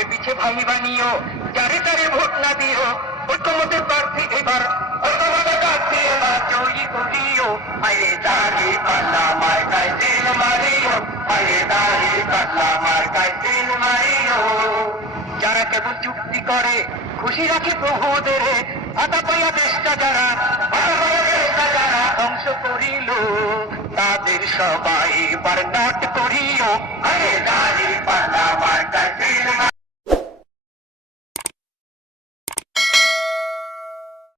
মার্গে পিছে ভাই বানিও যারে তারে ভোট না দিও ঐক্যমতের প্রার্থী এবার যারা কেবল চুক্তি করে, খুশি রাখে প্রভুদের। আতা পাইয়া দেশটা যারা আতা পাইয়া দেশটা যারা ধ্বংস করিল, তাদের সবাই বার নাট করিও